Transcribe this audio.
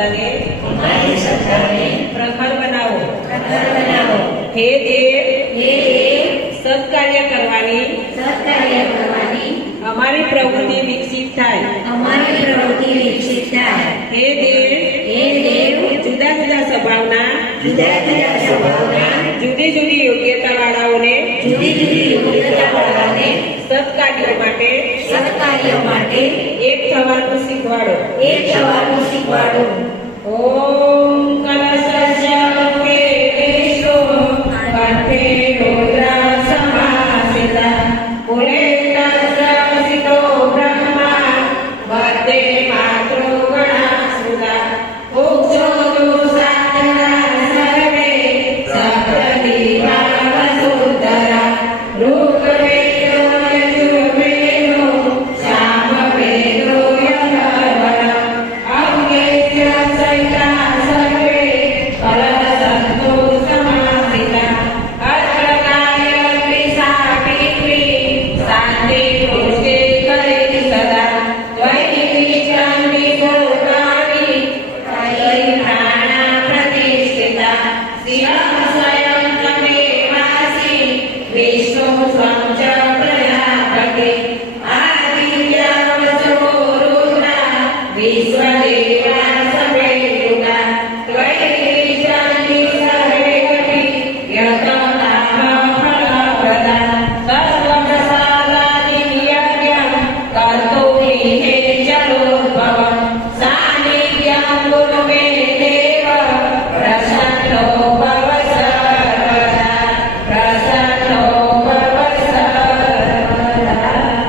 શ્રદ્ધાને અમારી શ્રદ્ધાને પ્રખર બનાવો પ્રખર બનાવો હે દેવ હે દેવ સત્કાર્ય કરવાની સત્કાર્ય કરવાની અમારી પ્રવૃત્તિ વિકસિત થાય અમારી પ્રવૃત્તિ વિકસિત થાય હે દેવ હે દેવ જુદા જુદા સ્વભાવના જુદા જુદા સ્વભાવના જુદી જુદી યોગ્યતા વાળાઓને જુદી જુદી યોગ્યતા વાળાને સત્કાર્યો માટે સત્કાર્યો માટે એક થવાનું సిగ్వాడు ఏకవాడు సిగ్వాడు ఓం కలసజకే కేశో కర్తే స్వంచ ప్రయాణి